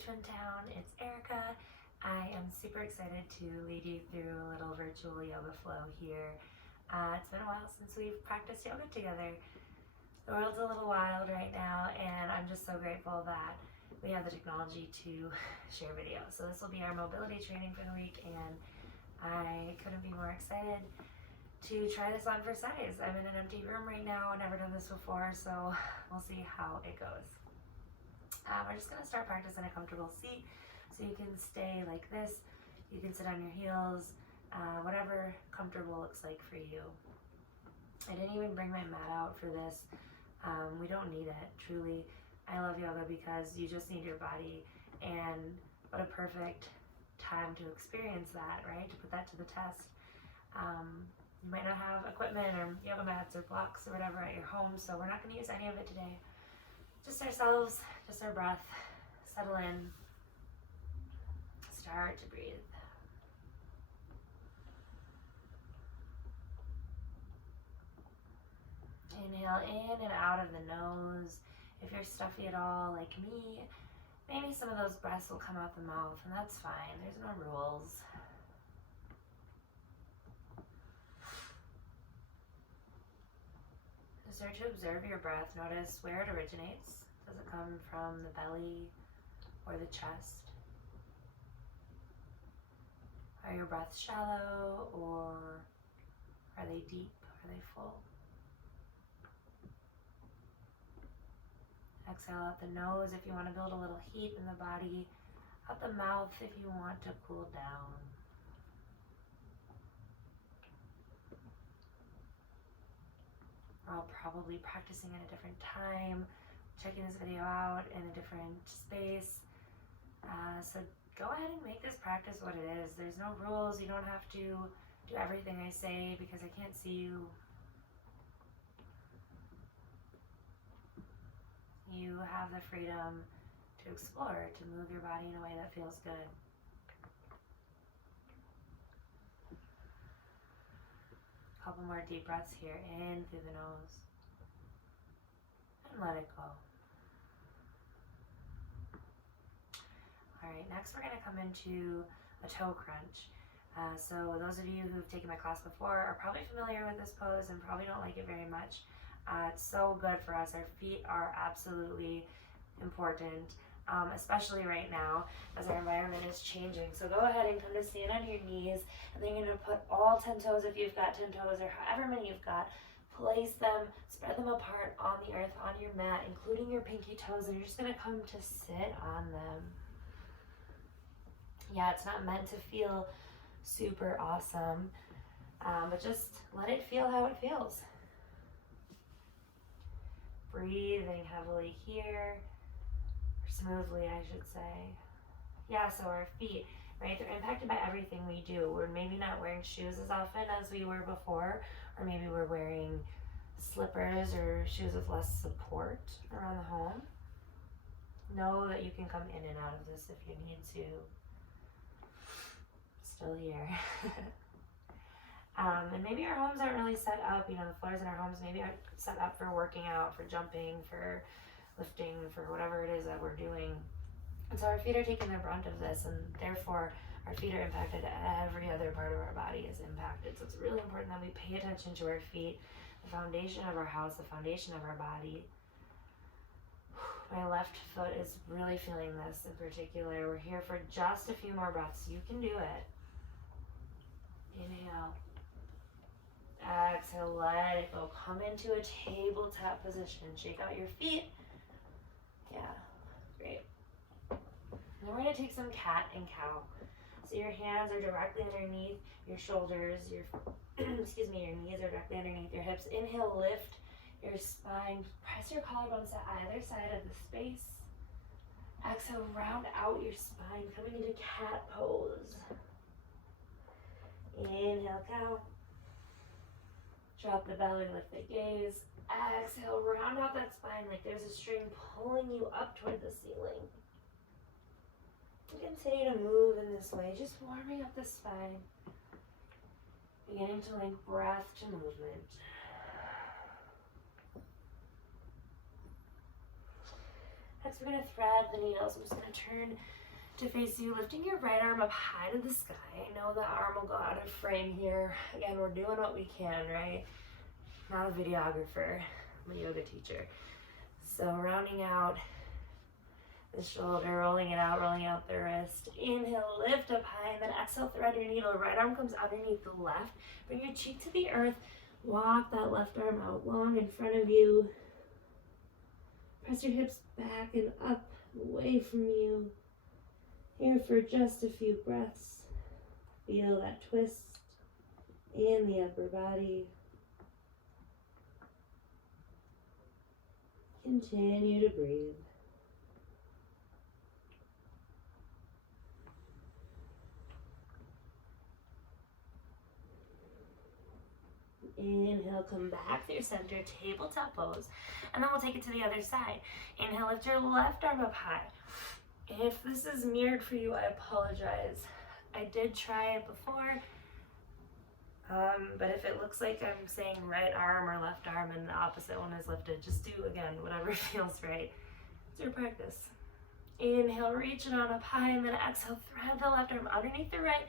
Twin Town, it's Erika. I am super excited to lead you through a little virtual yoga flow here. It's been a while since we've practiced yoga together. The world's a little wild right now, and I'm just so grateful that we have the technology to share video. So this will be our mobility training for the week, and I couldn't be more excited to try this on for size. I'm in an empty room right now, I've never done this before, so we'll see how it goes. We're just going to start practice in a comfortable seat, so you can stay like this. You can sit on your heels, whatever comfortable looks like for you. I didn't even bring my mat out for this. We don't need it, truly. I love yoga because you just need your body, and what a perfect time to experience that, right? To put that to the test. You might not have equipment or yoga mats or blocks or whatever at your home, so we're not going to use any of it today. Just ourselves, just our breath. Settle in. Start to breathe. Inhale in and out of the nose. If you're stuffy at all, like me, maybe some of those breaths will come out the mouth, and that's fine. There's no rules. Start to observe your breath. Notice where it originates. Does it come from the belly or the chest? Are your breaths shallow, or are they deep? Are they full? Exhale out the nose if you want to build a little heat in the body. Out the mouth if you want to cool down. We're all probably practicing at a different time, checking this video out in a different space. So go ahead and make this practice what it is. There's no rules. You don't have to do everything I say because I can't see you. You have the freedom to explore, to move your body in a way that feels good. A couple more deep breaths here, in through the nose, and let it go. All right, next we're going to come into a toe crunch. So those of you who've taken my class before are probably familiar with this pose and probably don't like it very much. It's so good for us. Our feet are absolutely important, especially right now as our environment is changing. So go ahead and come to stand on your knees, and then you're going to put all 10 toes, if you've got 10 toes or however many you've got, place them, spread them apart on the earth, on your mat, including your pinky toes, and you're just going to come to sit on them. Yeah, it's not meant to feel super awesome, but just let it feel how it feels. Breathing heavily here, or smoothly, I should say. Yeah, so our feet, right, they're impacted by everything we do. We're maybe not wearing shoes as often as we were before, or maybe we're wearing slippers or shoes with less support around the home. Know that you can come in and out of this if you need to. Still here. And maybe our homes aren't really set up, the floors in our homes maybe aren't set up for working out, for jumping, for lifting, for whatever it is that we're doing. And so our feet are taking the brunt of this, and therefore our feet are impacted. Every other part of our body is impacted. So it's really important that we pay attention to our feet, the foundation of our house, the foundation of our body. My left foot is really feeling this in particular. We're here for just a few more breaths. You can do it. Inhale. Exhale, let it go. Come into a tabletop position. Shake out your feet. Yeah, great. Then we're going to take some cat and cow. So your hands are directly underneath your shoulders. Your your knees are directly underneath your hips. Inhale, lift your spine. Press your collarbones to either side of the space. Exhale, round out your spine, coming into cat pose. Inhale, cow. Drop the belly, lift the gaze. Exhale, round out that spine like there's a string pulling you up toward the ceiling. Continue to move in this way, just warming up the spine. Beginning to link breath to movement. Next, we're going to thread the needles. I'm just going to turn to face you, lifting your right arm up high to the sky. I know that arm will go out of frame here. Again, we're doing what we can, right? Not a videographer, I'm a yoga teacher. So rounding out the shoulder, rolling out the wrist. Inhale, lift up high, and then exhale, thread your needle. Right arm comes underneath the left. Bring your cheek to the earth. Walk that left arm out long in front of you. Press your hips back and up, away from you. Here for just a few breaths. Feel that twist in the upper body. Continue to breathe. Inhale, come back through center, tabletop pose, and then we'll take it to the other side. Inhale, lift your left arm up high. If this is mirrored for you, I apologize. I did try it before, but if it looks like I'm saying right arm or left arm and the opposite one is lifted, just do, again, whatever feels right. It's your practice. Inhale, reach it on up high, and then exhale, thread the left arm underneath the right,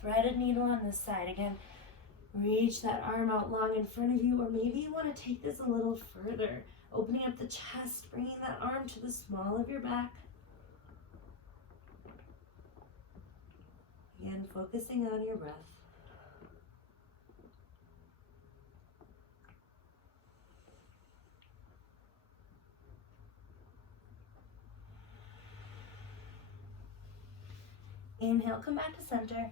thread a needle on this side. Again, reach that arm out long in front of you, or maybe you want to take this a little further, opening up the chest, bringing that arm to the small of your back. Again, focusing on your breath. Inhale, come back to center.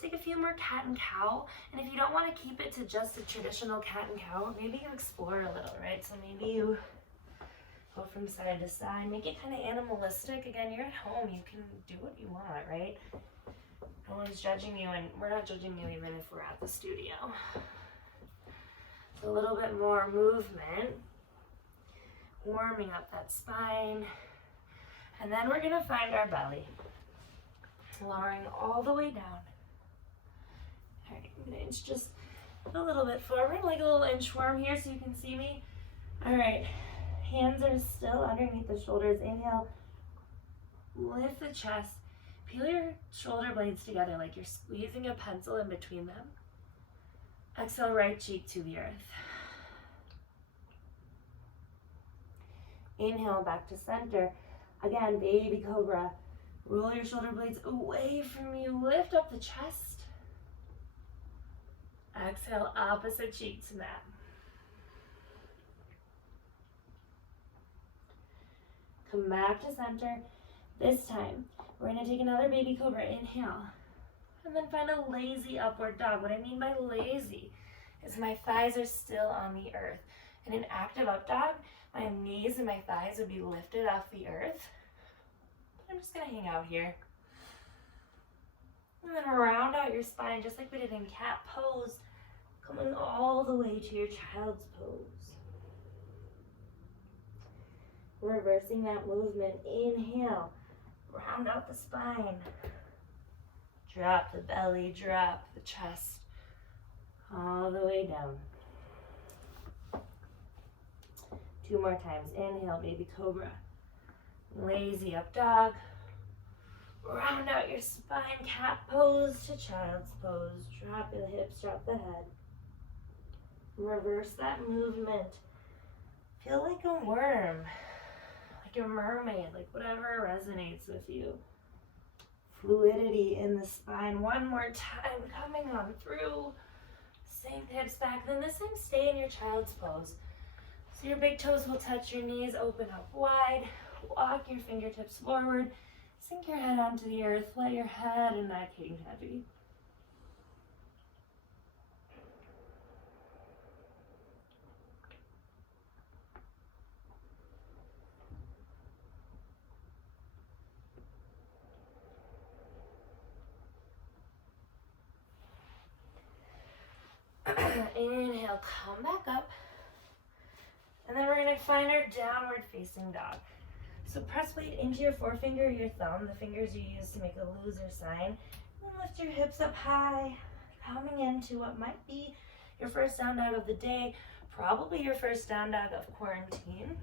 Take a few more cat and cow, and if you don't want to keep it to just a traditional cat and cow, maybe you explore a little, right? So maybe you go from side to side, make it kind of animalistic. Again, you're at home, you can do what you want, right? No one's judging you, and we're not judging you even if we're at the studio. So a little bit more movement, warming up that spine, and then we're gonna find our belly, lowering all the way down. All right, I'm gonna inch just a little bit forward, like a little inchworm here so you can see me. All right, hands are still underneath the shoulders. Inhale, lift the chest, peel your shoulder blades together like you're squeezing a pencil in between them. Exhale, right cheek to the earth. Inhale, back to center. Again, baby cobra. Roll your shoulder blades away from you. Lift up the chest. Exhale, opposite cheek to mat. Come back to center. This time, we're going to take another baby cobra. Inhale. And then find a lazy upward dog. What I mean by lazy is my thighs are still on the earth. In an active up dog, my knees and my thighs would be lifted off the earth. I'm just going to hang out here. And then round out your spine just like we did in cat pose, coming all the way to your child's pose. Reversing that movement. Inhale, round out the spine. Drop the belly, drop the chest, all the way down. 2 more times. Inhale, baby cobra. Lazy up dog. Round out your spine, cat pose to child's pose. Drop the hips, drop the head. Reverse that movement. Feel like a worm, like a mermaid, like whatever resonates with you. Fluidity in the spine. 1 more time, coming on through. Sink the hips back. Then this time, stay in your child's pose. So your big toes will touch your knees, open up wide. Walk your fingertips forward. Sink your head onto the earth. Let your head and neck hang heavy. Inhale, come back up. And then we're going to find our downward facing dog. So press weight into your forefinger, your thumb, the fingers you use to make a loser sign. And lift your hips up high, coming into what might be your first down dog of the day, probably your first down dog of quarantine.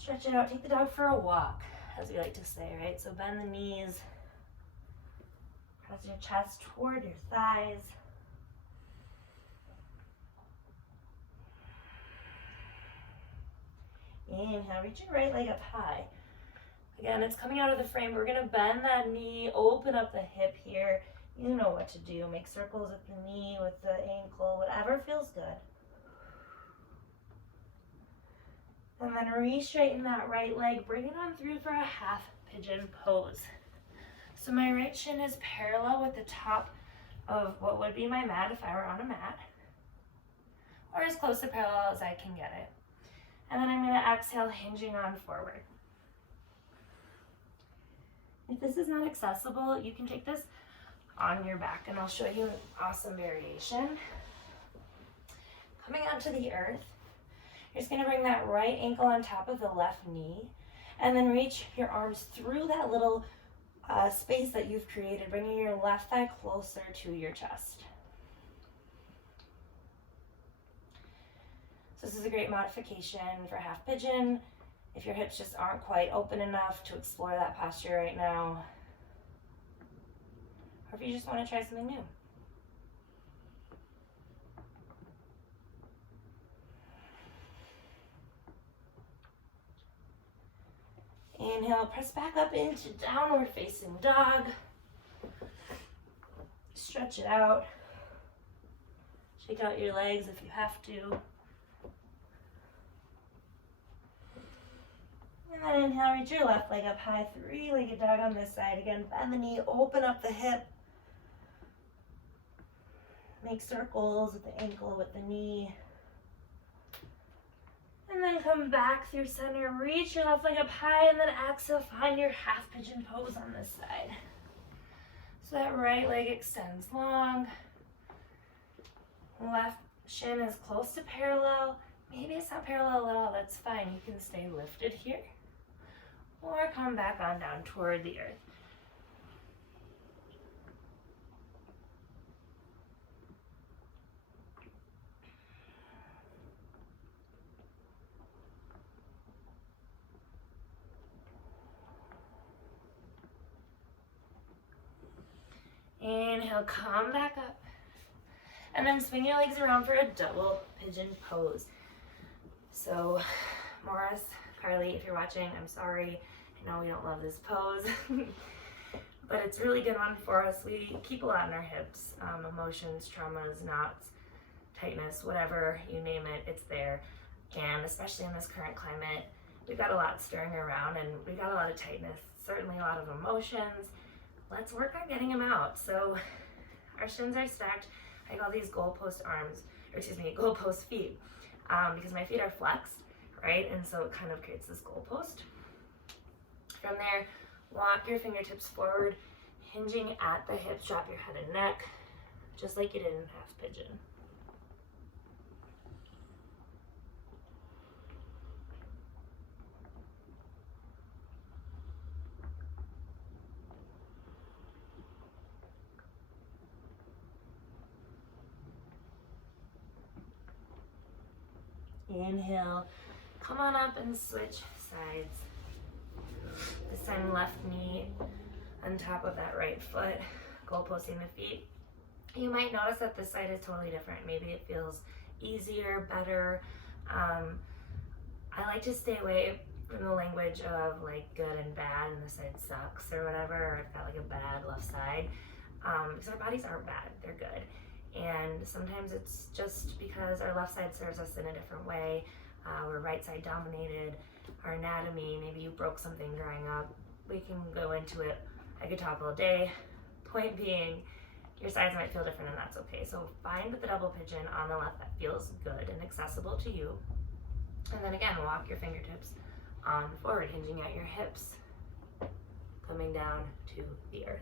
Stretch it out. Take the dog for a walk, as we like to say, right? So bend the knees. Press your chest toward your thighs. Inhale, reach your right leg up high. Again, it's coming out of the frame. We're gonna bend that knee, open up the hip here. You know what to do. Make circles with the knee, with the ankle, whatever feels good. And then re-straighten that right leg. Bring it on through for a half pigeon pose. So my right shin is parallel with the top of what would be my mat if I were on a mat, or as close to parallel as I can get it. And then I'm going to exhale, hinging on forward. If this is not accessible, you can take this on your back, and I'll show you an awesome variation. Coming onto the earth, you're just going to bring that right ankle on top of the left knee, and then reach your arms through that little space that you've created, bringing your left thigh closer to your chest. So this is a great modification for half pigeon if your hips just aren't quite open enough to explore that posture right now, or if you just want to try something new. Inhale, press back up into downward facing dog. Stretch it out. Shake out your legs if you have to. And then inhale, reach your left leg up high, three-legged dog on this side. Again, bend the knee, open up the hip. Make circles with the ankle, with the knee. And then come back through center, reach your left leg up high, and then exhale, find your half pigeon pose on this side. So that right leg extends long. Left shin is close to parallel. Maybe it's not parallel at all, that's fine. You can stay lifted here, or come back on down toward the earth. Inhale, come back up. And then swing your legs around for a double pigeon pose. So, Morris, Carly, if you're watching, I'm sorry. I know we don't love this pose, but it's a really good one for us. We keep a lot in our hips, emotions, traumas, knots, tightness, whatever, you name it, it's there. And especially in this current climate, we've got a lot stirring around, and we've got a lot of tightness, certainly a lot of emotions. Let's work on getting them out. So our shins are stacked. I call these goalpost arms, or excuse me, goalpost feet, because my feet are flexed, right? And so it kind of creates this goalpost. From there, walk your fingertips forward, hinging at the hips, drop your head and neck, just like you did in half pigeon. Inhale, come on up and switch sides. This time left knee on top of that right foot, goalposting the feet. You might notice that this side is totally different. Maybe it feels easier, better. I like to stay away from the language of like good and bad and this side sucks or whatever, or I've got like a bad left side. Because our bodies aren't bad, they're good. And sometimes it's just because our left side serves us in a different way. We're right side dominated, our anatomy, maybe you broke something growing up. We can go into it. I could talk all day. Point being, your sides might feel different and that's okay. So find the double pigeon on the left that feels good and accessible to you. And then again, walk your fingertips on forward, hinging at your hips, coming down to the earth.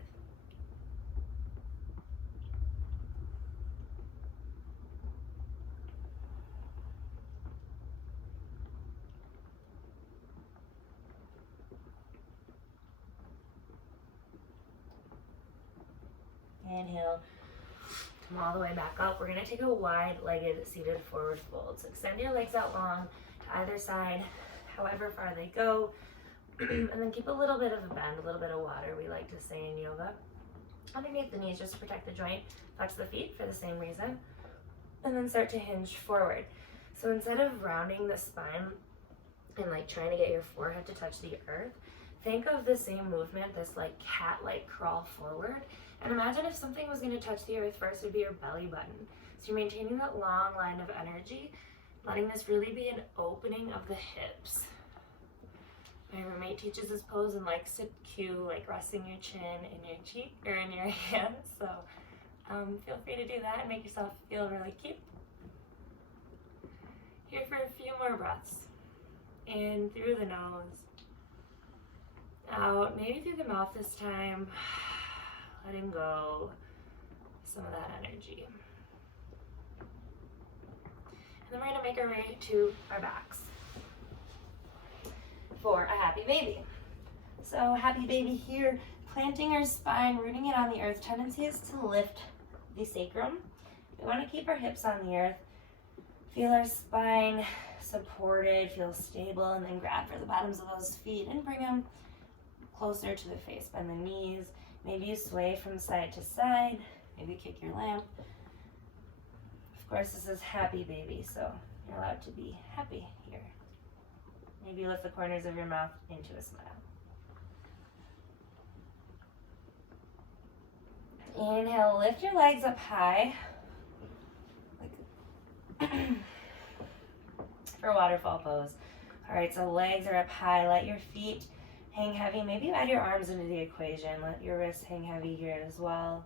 Inhale, come all the way back up. We're gonna take a wide-legged seated forward fold. So extend your legs out long to either side. however far they go. And then keep a little bit of a bend, a little bit of water, we like to say in yoga, underneath the knees just to protect the joint. Flex the feet for the same reason. And then start to hinge forward. So instead of rounding the spine and like trying to get your forehead to touch the earth, think of the same movement, this like cat-like crawl forward. And imagine if something was going to touch the earth first, it would be your belly button. So you're maintaining that long line of energy, letting this really be an opening of the hips. My roommate teaches this pose and likes to cue like resting your chin in your cheek or in your hand. So feel free to do that and make yourself feel really cute. Here for a few more breaths. In through the nose. Out, maybe through the mouth this time. Letting go some of that energy. And then we're going to make our way to our backs for a happy baby. So happy baby here, planting our spine, rooting it on the earth. Tendency is to lift the sacrum. We want to keep our hips on the earth. Feel our spine supported, feel stable, and then grab for the bottoms of those feet and bring them closer to the face. Bend the knees. Maybe you sway from side to side. Maybe kick your lamp. Of course, this is happy baby, so you're allowed to be happy here. Maybe lift the corners of your mouth into a smile. Inhale, lift your legs up high. For waterfall pose. All right, so legs are up high. Let your feet hang heavy. Maybe you add your arms into the equation. Let your wrists hang heavy here as well.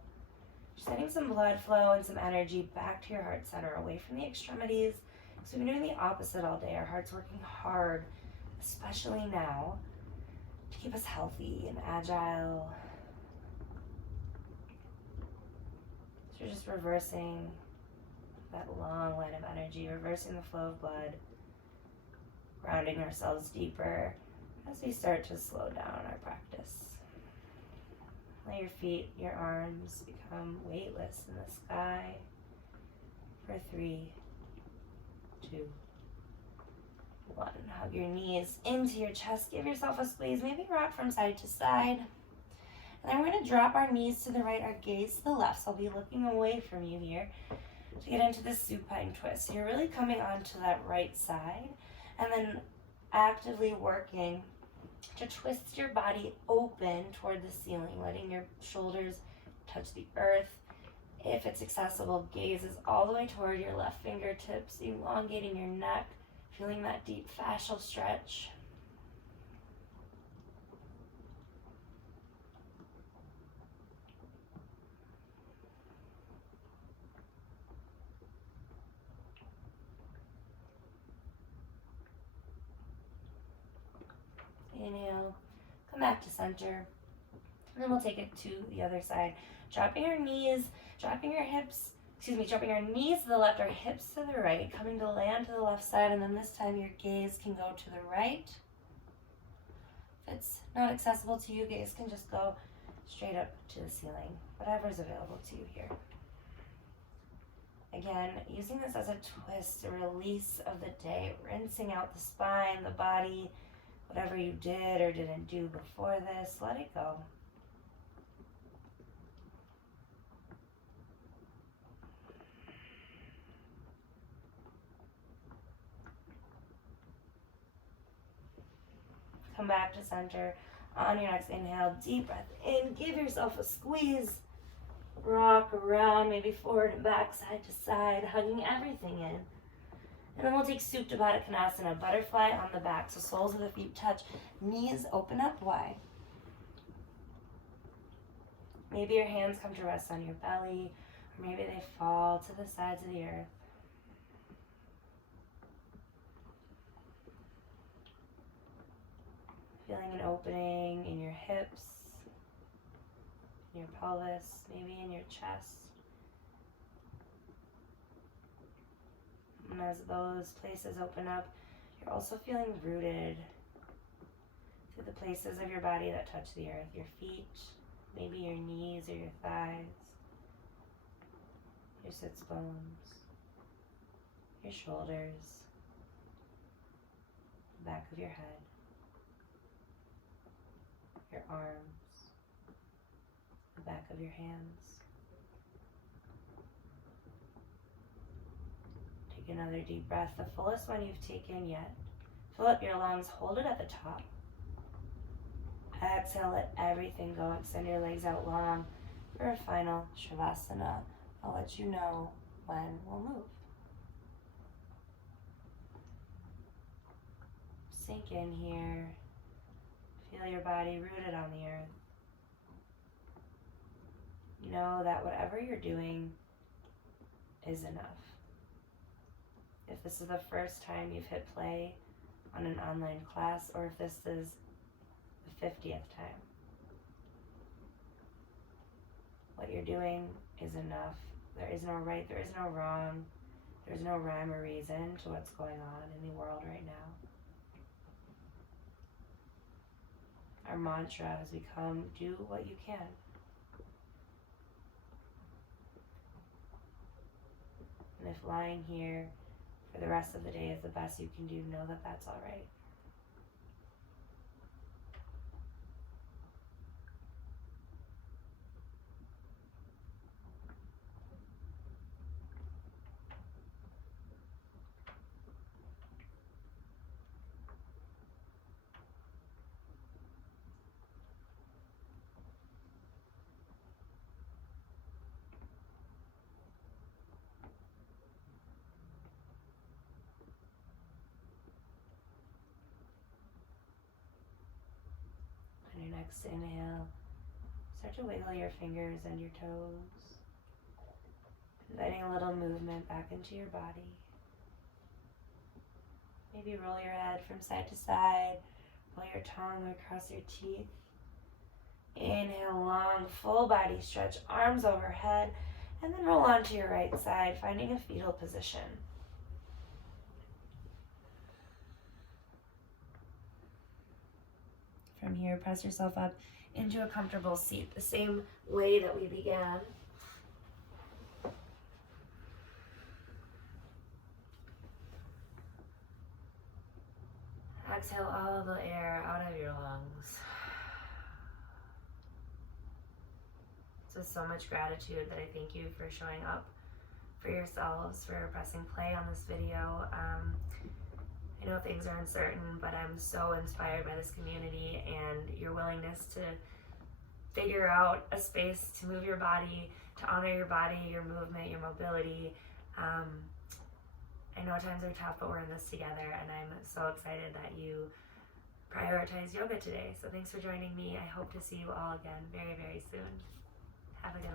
Just letting some blood flow and some energy back to your heart center, away from the extremities. So we've been doing the opposite all day. Our heart's working hard, especially now, to keep us healthy and agile. So we're just reversing that long line of energy, reversing the flow of blood, grounding ourselves deeper as we start to slow down our practice. Let your feet, your arms become weightless in the sky for 3, 2, 1. Hug your knees into your chest. Give yourself a squeeze. Maybe rock from side to side. And then we're going to drop our knees to the right, our gaze to the left. So I'll be looking away from you here to get into this supine twist. So you're really coming onto that right side and then actively working to twist your body open toward the ceiling, letting your shoulders touch the earth. If it's accessible, gaze is all the way toward your left fingertips, elongating your neck, feeling that deep fascial stretch. Inhale, come back to center, and then we'll take it to the other side. Dropping your knees, dropping your knees to the left, our hips to the right, coming to land to the left side, and then this time your gaze can go to the right. If it's not accessible to you, gaze can just go straight up to the ceiling, whatever's available to you here. Again, using this as a twist, a release of the day, rinsing out the spine, the body, whatever you did or didn't do before this, let it go. Come back to center. On your next inhale, deep breath in. Give yourself a squeeze. Rock around, maybe forward and back, side to side, hugging everything in. And then we'll take Supta Baddha Konasana, butterfly on the back. So soles of the feet touch, knees open up wide. Maybe your hands come to rest on your belly, or maybe they fall to the sides of the earth. Feeling an opening in your hips, in your pelvis, maybe in your chest. And as those places open up, you're also feeling rooted to the places of your body that touch the earth. Your feet, maybe your knees or your thighs, your sits bones, your shoulders, the back of your head, your arms, the back of your hands. Take another deep breath, the fullest one you've taken yet. Fill up your lungs, hold it at the top. Exhale, let everything go. Extend your legs out long for a final Shavasana. I'll let you know when we'll move. Sink in here. Feel your body rooted on the earth. Know that whatever you're doing is enough. If this is the first time you've hit play on an online class, or if this is the 50th time, what you're doing is enough. There is no right, there is no wrong, there's no rhyme or reason to what's going on in the world right now. Our mantra has become, do what you can. And if lying here for the rest of the day is the best you can do, know that that's all right. On your next inhale, start to wiggle your fingers and your toes, inviting a little movement back into your body. Maybe roll your head from side to side, roll your tongue across your teeth. Inhale, long, full body stretch, arms overhead, and then roll onto your right side, finding a fetal position. From here, press yourself up into a comfortable seat, the same way that we began. Exhale all of the air out of your lungs. It's with so much gratitude that I thank you for showing up for yourselves, for pressing play on this video. I know things are uncertain, but I'm so inspired by this community and your willingness to figure out a space to move your body, to honor your body, your movement, your mobility. I know times are tough, but we're in this together, and I'm so excited that you prioritize yoga today. So thanks for joining me. I hope to see you all again very, very soon. Have a good one.